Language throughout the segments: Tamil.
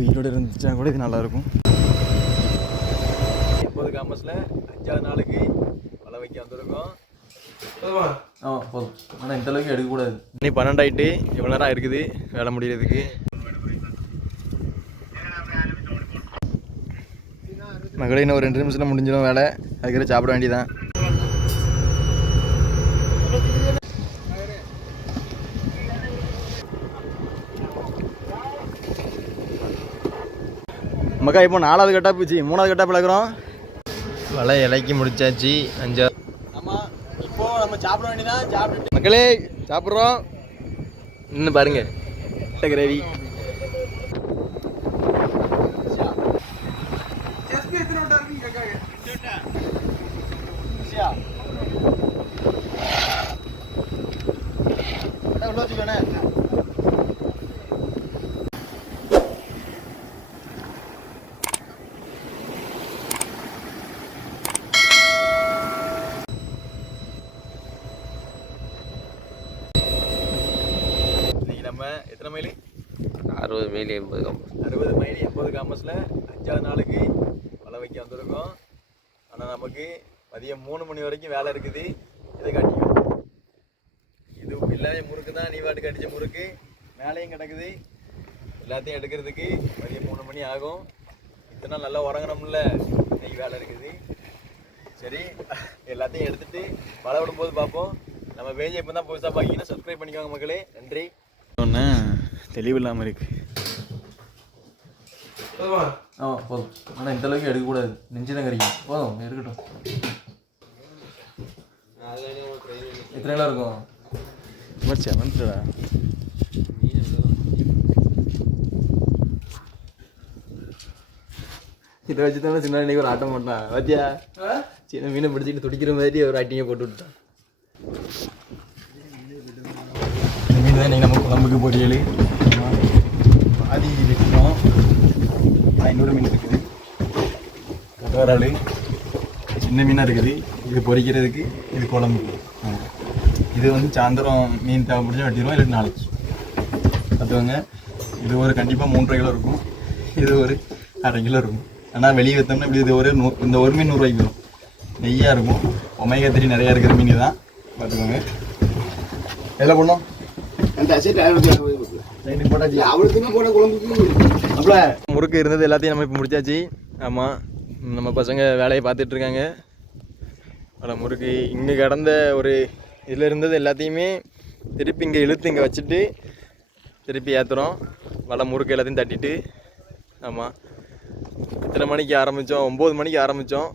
உயிரோடு இருந்துச்சா கூட இது நல்லாயிருக்கும். எண்பது காமஸில் அஞ்சாவது நாளுக்கு வலை வைக்க வந்திருக்கோம் ஆ போதும். ஆனால் இந்த அளவுக்கு எடுக்கக்கூடாது. இன்னி பன்னெண்டாயிட்டு எவ்வளோ நேரம் இருக்குது வேலை முடியறதுக்கு. மகளே இன்னும் ஒரு ரெண்டு நிமிஷத்தில் முடிஞ்சிடும் வேலை. அதுக்கப்புறம் சாப்பிட வேண்டியதான் மக்கா இப்போ நாலாவது கட்டா போச்சு. மூணாவது கட்டா பிளக்குறோம் வலை இலைக்கு முடிச்சாச்சு. அஞ்சா ஆமாம் இப்போ நம்ம சாப்பிட வேண்டியதான் சாப்பிட்டு மக்களே சாப்பிட்றோம். இன்னும் பாருங்க. கிரேவி உள்ள வச்சுக்கோண்ணே இன்னைக்கு நம்ம எத்தனை மைல்? அறுபது மைல் எண்பது கம்பு அறுபது மைல் எண்பது காமஸில் அஞ்சாவது நாளுக்கு வலை வைக்க வந்திருக்கோம். ஆனால் நமக்கு மதியம் மூணு மணி வரைக்கும் வேலை இருக்குது. இதை காட்டியும்? இது எல்லாமே முறுக்கு தான் நீ வாட்டுக்கு அடித்த முறுக்கு. மேலேயும் கிடக்குது. எல்லாத்தையும் எடுக்கிறதுக்கு மதியம் மூணு மணி ஆகும். இத்தனை நாள் நல்லா உறங்கணும்ல. இன்னைக்கு வேலை இருக்குது. சரி எல்லாத்தையும் எடுத்துட்டு வலை விடும்போது பார்ப்போம். நம்ம பேஜை இப்போ தான் புதுசாக பார்க்கிங்கன்னா சப்ஸ்கிரைப் பண்ணிக்கோங்க மக்களே. நன்றி. ஒன்று தெளிவு இல்லாமல் இருக்கு ஆ போதும். ஆனால் இந்த அளவுக்கு எடுக்கக்கூடாது. நெஞ்சு தான் கறிக்கும் போதும் இருக்கட்டும். எத்தனை கிலோ இருக்கும்? மச்சா வந்துடா இதை வச்சு தானே சின்ன இன்னைக்கு ஒரு ஆட்டம் பண்ணான். பாத்தியா? சின்ன மீனை பிடிச்சிட்டு துடிக்கிற மாதிரி ஒரு ஆட்டிங்க போட்டு விட்டான் இந்த மீன் தான் இன்னைக்கு நம்ம பொரியல். பாதி வைக்கிறோம் ஐநூறு மீன் இருக்குது. கட்டவரால் சின்ன மீனாக இருக்குது. இது பொரிக்கிறதுக்கு இது குழம்பு. இது வந்து சாயந்தரம் மீன் தேவைப்படுச்சா வெட்டிடுவோம் இல்லை நாளைக்கு. பார்த்துக்கோங்க. இது ஒரு கண்டிப்பாக மூன்றரை கிலோ இருக்கும். இது ஒரு அரை கிலோ இருக்கும். ஆனால் வெளியே வைத்தோம்னா இப்படி இது ஒரு நூ இந்த ஒரு மீன் நூறுரூவாய்க்கு வரும். நெய்யாக இருக்கும். ஒமேகா த்ரீ நிறையா இருக்கிற மீன் தான் பார்த்துக்கோங்க. எதில் பண்ணோம் முறுக்கு இருந்தது எல்லாத்தையும் நம்ம இப்போ முடிச்சாச்சு. ஆமாம் நம்ம பசங்க வேலையை பார்த்துட்டு இருக்காங்க. முறுக்கு இங்கே கிடந்த ஒரு இதில் இருந்தது எல்லாத்தையுமே திருப்பி இங்கே இழுத்து இங்கே வச்சுட்டு திருப்பி ஏற்றுறோம் வலை முறுக்கு எல்லாத்தையும் தட்டிட்டு. ஆமாம் எத்தனை மணிக்கு ஆரம்பித்தோம் ஒம்பது மணிக்கு ஆரம்பித்தோம்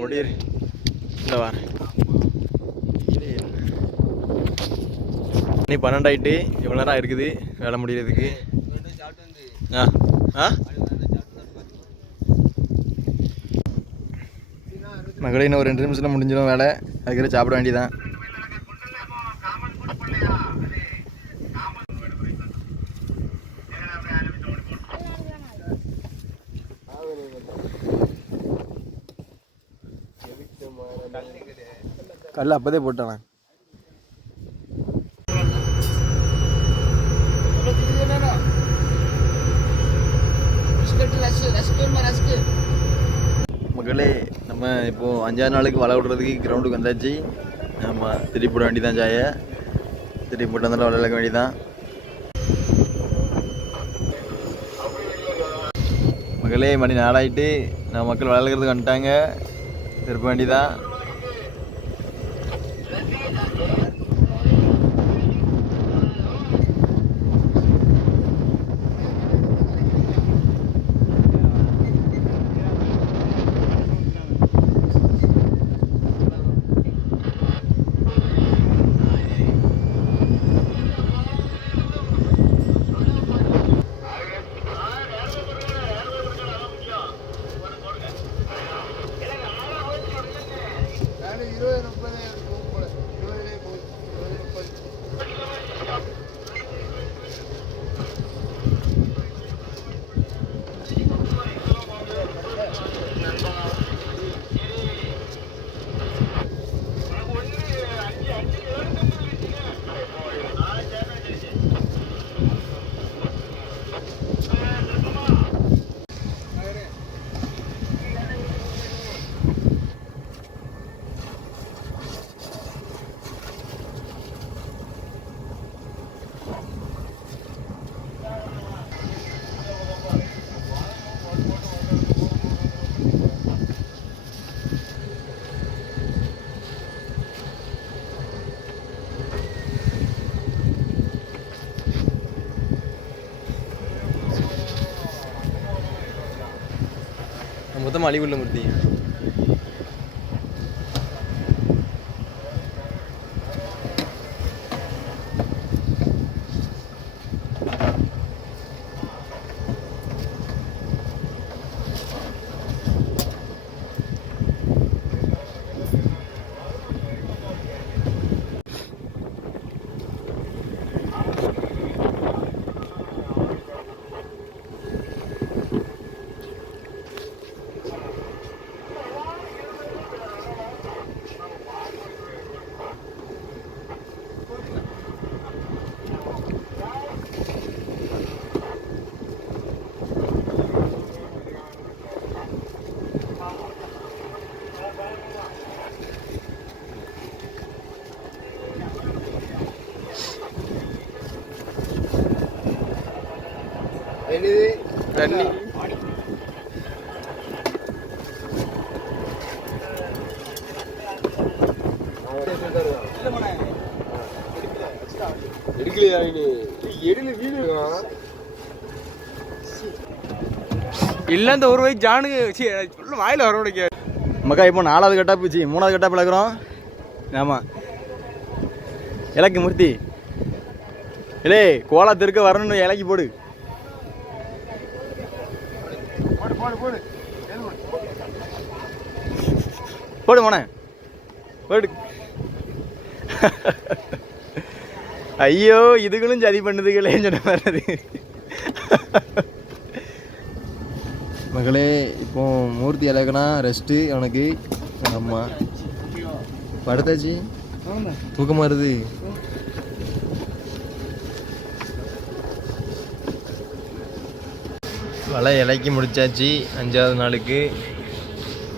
முடிய இந்த வாரேன் மணி பன்னெண்டாயிட்டு இவ்வளோ நேரம் இருக்குது வேலை முடியறதுக்கு. ஆ ஆ? மகளே இன்னும் ஒரு ரெண்டு நிமிஷத்தில் முடிஞ்சிடும் வேலை. அதுக்கப்புறம் சாப்பிட வேண்டியதான் கல் அப்போதே போட்டானா இப்போது அஞ்சாறு நாளுக்கு வலை விடுறதுக்கு கிரவுண்டுக்கு வந்தாச்சு. நம்ம திருப்பி போட வேண்டியதான் ஜாயை. திருப்பி போட்டு வந்தாலும் விளையாட வேண்டியதான் மக்களே மணி நாளாயிட்டு நம்ம மக்கள் விளையாடுறதுக்கு வந்துட்டாங்க. திருப்ப வேண்டியதான் மொத்தமாக அழிவுள்ள மூர்த்தி. தண்ணி. எடுக்கலையா நீ எடுல வீடு இல்லை இந்த ஒரு வயசு ஜானுக்கு சொல்ல வாயில் வர முடிக்க மக்கா இப்போ நாலாவது கட்டா போச்சு மூணாவது கட்டா பழகிறோம் ஆமாம் இலக்கு மூர்த்தி. இல்லே கோலா தெருக்க வரணும்னு இலக்கி போடு. போடு மோனே. போடு. ஐயோ இதுகளும் சதி பண்ணுதுகளேன்னு சொன்ன மாதிரி மகளே இப்போ மூர்த்தி இலக்கணா ரெஸ்ட்டு அவனுக்கு. ஆமாம் படுத்தாச்சு. தூக்கமாக வருது. வலை இலக்கி முடித்தாச்சு அஞ்சாவது நாளுக்கு.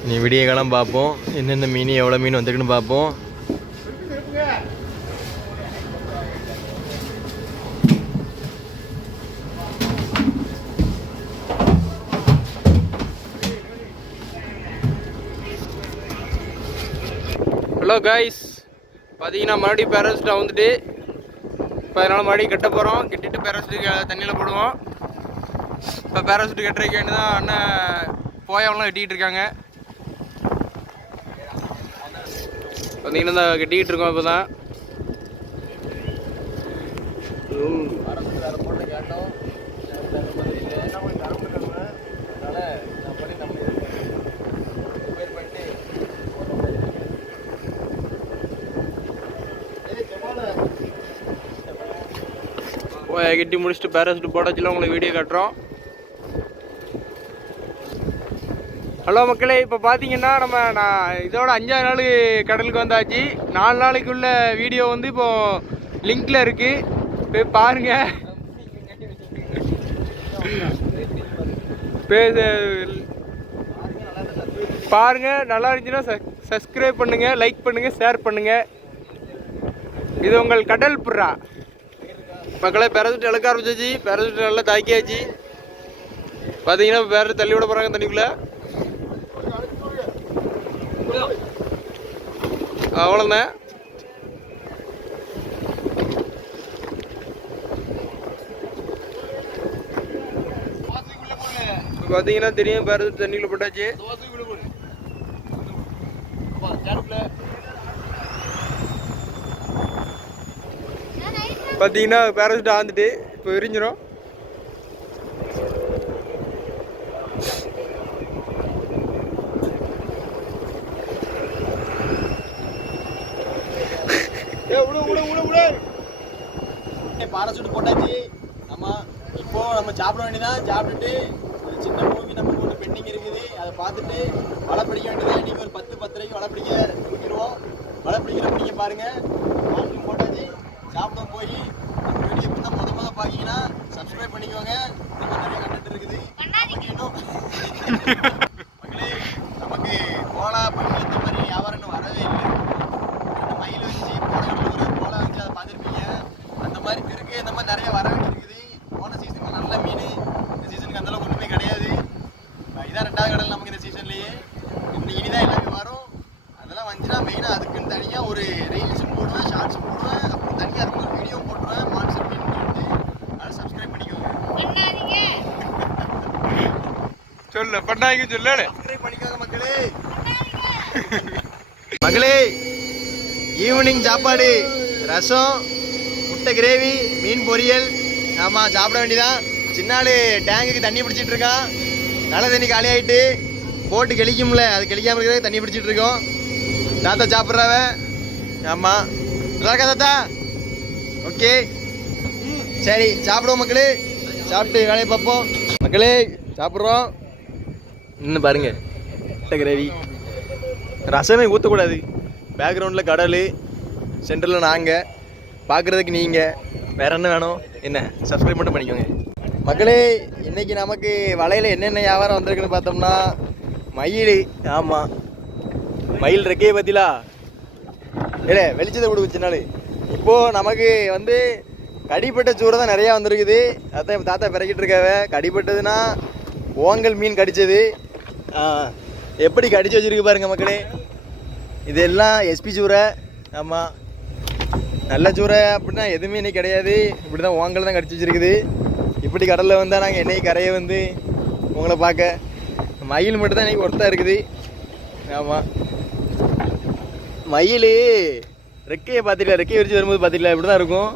நீ விடிய காலம் பார்ப்போம். என்னென்ன மீன் எவ்வளோ மீன் வந்துருக்குன்னு பார்ப்போம். ஹலோ காய்ஸ் பார்த்தீங்கன்னா மறுபடியும் பேரஸ்ட்டை வந்துட்டு இப்போ அதனால் மறுபடியும் கட்ட போகிறோம் கட்டிட்டு பேரஸ்ட்டுக்கு தண்ணியில் போடுவோம். இப்போ பேரஸ்ட்டு கட்டுறதுக்கு வேண்டி தான் அண்ணன் போயவெல்லாம் கட்டிக்கிட்டு இருக்காங்க. பார்த்தீங்கன்னா இந்த கட்டிக்கிட்டு இருக்கோம் இப்போ தான் கட்டி முடிச்சுட்டு பேரஸ்ட்டு போட்டாச்சுல உங்களுக்கு வீடியோ காட்டுறோம். ஹலோ மக்களே இப்போ பார்த்தீங்கன்னா நம்ம நான் இதோட அஞ்சாவது நாள் கடலுக்கு வந்தாச்சு. நாலு நாளைக்குள்ள வீடியோ வந்து இப்போ லிங்க்ல இருக்கு. போய் பாருங்க. பே- பாருங்க நல்லா இருந்துச்சுன்னா சப்ஸ்கிரைப் பண்ணுங்க லைக் பண்ணுங்க ஷேர் பண்ணுங்க. இது உங்கள் கடல் புறா. மக்களை பேரசுட்டு இழக்க ஆரம்பிச்சாச்சு. பேரசுட்டு நல்லா தாக்கியாச்சு. பார்த்தீங்கன்னா வேற தள்ளி விட போகிறாங்க தண்ணிக்குள்ளே. அவ்வளோதான் பார்த்தீங்கன்னா தெரியும் பேரசுட்டு தண்ணிக்குள்ள போட்டாச்சு. பார்த்தீங்கன்னா பேரசுட்டு ஆந்துட்டு இப்போ விரிஞ்சிடும் விரிஞ்சிரும் பாராசூட் போட்டாச்சு. நம்ம இப்போ நம்ம சாப்பிட வேண்டியதான் சாப்பிட்டுட்டு ஒரு சின்ன மூவி நமக்கு ஒன்று பெண்டிங் இருக்குது. அதை பார்த்துட்டு வலை பிடிக்க வேண்டியதான் இன்னைக்கு ஒரு பத்து பத்தரைக்கு வலை பிடிக்க முடிக்கிறோம் வலை பிடிக்கிற பிடிக்க பாருங்க. பாட்டிலும் போட்டாச்சு. சாப்பிட போய் நம்ம வீடியோ இப்போ தான் முத முத பார்க்கிங்கன்னா சப்ஸ்கிரைப் பண்ணிக்கோங்க. மாதிரி நிறைய கண்டென்ட் இருக்குது. இன்னும் மக்களே நமக்கு கோலா பண்ணி இந்த மாதிரி வியாபாரம் இன்னும் வரவே இல்லை ரெண்டு மயில் வச்சு போன ஒரு கோலா வச்சு அதை பார்த்துருப்பீங்க அந்த மாதிரி திருக்கு இந்த மாதிரி நிறைய வர வேண்டியிருக்குது போன சீசனுக்கு நல்ல மீன் இந்த சீசனுக்கு அந்த அளவுக்கு ஒன்றுமே கிடையாது அஹ் இதான் ரெண்டாவது கடல் நமக்கு இந்த சீசன்லேயே இன்னும் இனிதான் எல்லாமே வரும் அதெல்லாம் வந்துச்சுன்னா மெயினாக அதுக்குன்னு தனியாக ஒரு ரீல்ஸும் போடுவேன் ஷார்ட்ஸும் போடுவேன் அப்புறம் தனியாக அதுக்கு ஒரு வீடியோ போட்டுருவேன் மான்சர் மீன் சொல்லிட்டு அதை சப்ஸ்கிரைப் சொல்லு மகளே ஈவினிங் சாப்பாடு ரசம் முட்டை கிரேவி மீன் பொரியல். ஆமாம் சாப்பிட வேண்டியதான் சின்னாள் டேங்குக்கு தண்ணி பிடிச்சிட்டு இருக்கான். நல்ல தண்ணி காலியாயிட்டு போட்டு கிளிக்கும்ல அது கிளிக்காம இருக்கிறது தண்ணி பிடிச்சிட்டு இருக்கோம். தாத்தா சாப்பிட்றாவ ஆமாம் நல்லா இருக்கா தாத்தா. ஓகே. சரி சாப்பிடுவோம் மக்களே. சாப்பிட்டு வேலையை பார்ப்போம். மக்களே சாப்பிட்றோம். இன்னும் பாருங்க. கிரேவி. ரசமே ஊற்றக்கூடாது பேக்ரவுண்டில் கடல் சென்டரில் நாங்கள் பார்க்குறதுக்கு நீங்கள் வேற என்ன வேணும்? என்ன? சப்ஸ்கிரைப் மட்டும் பண்ணிக்கோங்க. மக்களே இன்னைக்கு நமக்கு வலையில் என்னென்ன வியாபாரம் வந்திருக்குன்னு பார்த்தோம்னா மயில். ஆமாம் மயில் ரெக்கையை பற்றிலா இல்லை வெளிச்சத்தை கொடுக்கு இப்போது நமக்கு வந்து கடிப்பட்ட சூறை தான் நிறையா வந்திருக்குது. அதான் தாத்தா பிறக்கிட்டு இருக்காவ. கடிப்பட்டதுன்னா ஓங்கல் மீன் கடித்தது எப்படி கடிச்சு வச்சிருக்கு பாருங்க மக்களே. இதெல்லாம் எஸ்பி சூரை ஆமாம் நல்ல சூறை அப்படின்னா எதுவுமே இன்னைக்கு கிடையாது. இப்படி தான் ஓங்கல் தான் கடிச்சு வச்சிருக்குது. இப்படி கடலில் வந்தால் நாங்கள் என்னைக்கு கரையை வந்து உங்களை பார்க்க? மயில் மட்டும் தான் இன்னைக்கு ஒருத்தா இருக்குது. ஆமாம் மயில் ரெக்கையை பார்த்துக்கல ரெக்கையை விரிச்சு வரும்போது பார்த்துக்கல இப்படி தான் இருக்கும்.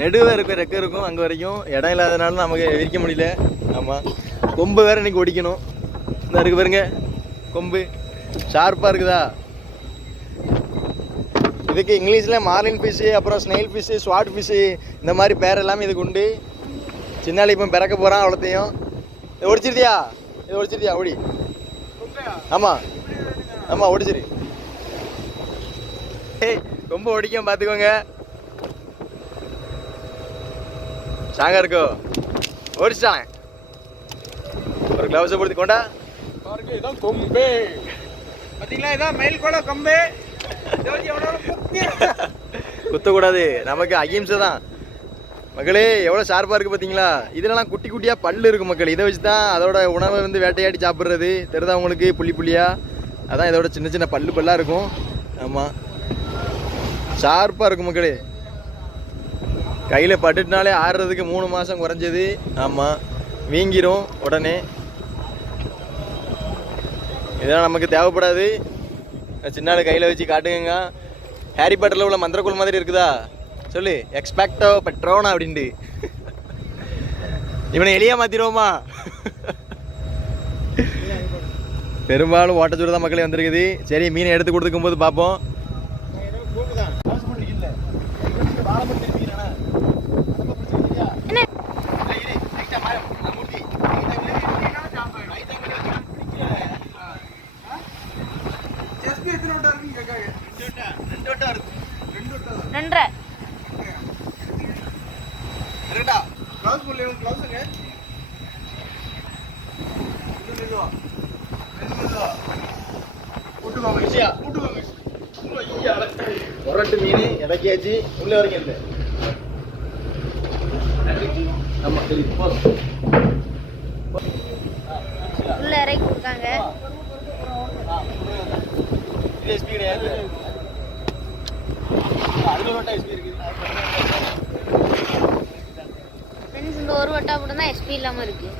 நெடுவே இருக்கும் ரெக்கை இருக்கும் அங்கே வரைக்கும். இடம் இல்லாதனால நமக்கு விரிக்க முடியல. ஆமாம் கொம்பு வேறு இன்னைக்கு ஒடிக்கணும். இந்த இருக்கு பாருங்க. கொம்பு. ஷார்ப்பாக இருக்குதா? இதுக்கு இங்கிலீஷில் மார்லின் ஃபிஷ்ஷு அப்புறம் ஸ்னெயில் ஃபிஷ்ஷு ஸ்வாட் ஃபிஷ்ஷு இந்த மாதிரி பேர் எல்லாமே இதுக்கு உண்டு. சின்னாளி இப்போ பிறக்க போகிறான் அவ்வளோத்தையும். இது ஒடிச்சிருதியா? இது ஒடிச்சிருதியா? ஓடி ஆமாம் ஆமாம் ஒடிச்சிரு. ஏய் ரொம்ப ஒடிக்கும் பார்த்துக்கோங்க ஸ்ட்ராங்காக இருக்கோ? ஓடிச்சிட்டான் ஒரு க்ளவுஸை பொறுத்து கொண்டா. பாருங்க இதான் கொம்பே. பாத்தீங்களா இதான் மேல் கூட கொம்பே. குத்தக்கூடாது. நமக்கு அகிம்சை தான். மக்களே எவ்வளோ ஷார்ப்பாக இருக்குது பார்த்தீங்களா இதுலலாம் குட்டி குட்டியாக பல்லு இருக்கும் மக்கள். இதை வச்சு தான் அதோட உணவை வந்து வேட்டையாடி சாப்பிட்றது. தெரியுதா உங்களுக்கு? புள்ளி புள்ளியாக அதான் இதோட சின்ன சின்ன பல்லு பல்லாக இருக்கும். ஆமாம் ஷார்ப்பாக இருக்கும் மக்களே. கையில் பட்டுட்டுனாலே ஆடுறதுக்கு மூணு மாதம் குறைஞ்சது. ஆமாம் வீங்கிரும் உடனே. இதெல்லாம் நமக்கு தேவைப்படாது. சின்னாடு கையில் வச்சு காட்டுங்க ஹாரி பாட்டரில் உள்ள மந்திரக்குள் மாதிரி இருக்குதா? சொல்லு. எக்ஸ்பெக்டோ பெட்ரோனா அப்படின்ட்டு. இவனை எளியா மாத்திடுவோமா? பெரும்பாலும் ஓட்டச்சூடு தான் மக்களே வந்திருக்குது. சரி மீனை எடுத்து கொடுத்துக்கும் போது பார்ப்போம். ரெண்டரை ஒரட்டு மீன் இறக்கியாச்சு உள்ள வரைக்கும் இல்லை சரி போதும் உள்ள இறக்கி கொடுக்காங்க இது எஸ்பி கிடையாது அதுல மட்டும் எஸ்பி இருக்குது ஃப்ரெண்ட்ஸ் இந்த ஒரு வட்டா மட்டும் தான் எஸ்பி இல்லாமல் இருக்கு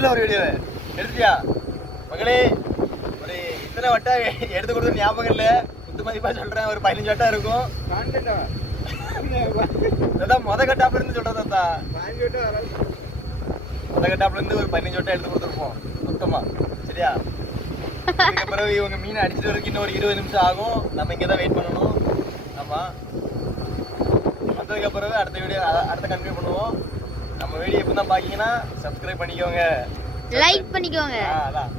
ஸ்பீடில் ஒரு வீடியோ எடுத்தியா மகளே ஒரு இத்தனை வட்டம் எடுத்து கொடுத்த ஞாபகம் இல்லை. குத்து மதிப்பாக சொல்கிறேன் ஒரு பதினஞ்சு வட்டம் இருக்கும். அதான் முத கட்டாப்ல இருந்து சொல்கிறேன் தாத்தா. முத கட்டாப்ல இருந்து ஒரு பதினஞ்சு வட்டம் எடுத்து கொடுத்துருப்போம். மொத்தமா சரியா? இதுக்கு பிறகு இவங்க மீன் அடிச்சிட்டு வரைக்கும் இன்னும் ஒரு இருபது நிமிஷம் ஆகும். நம்ம இங்கே தான் வெயிட் பண்ணணும். ஆமா. வந்ததுக்கு பிறகு அடுத்த வீடியோ அடுத்த கன்டினியூ பண்ணுவோம். நம்ம வீடியோ இப்போ தான் பார்க்கீங்கன்னா சப்ஸ்கிரைப் பண்ணிக்கோங்க. லைக் பண்ணிக்கோங்க. அதான்.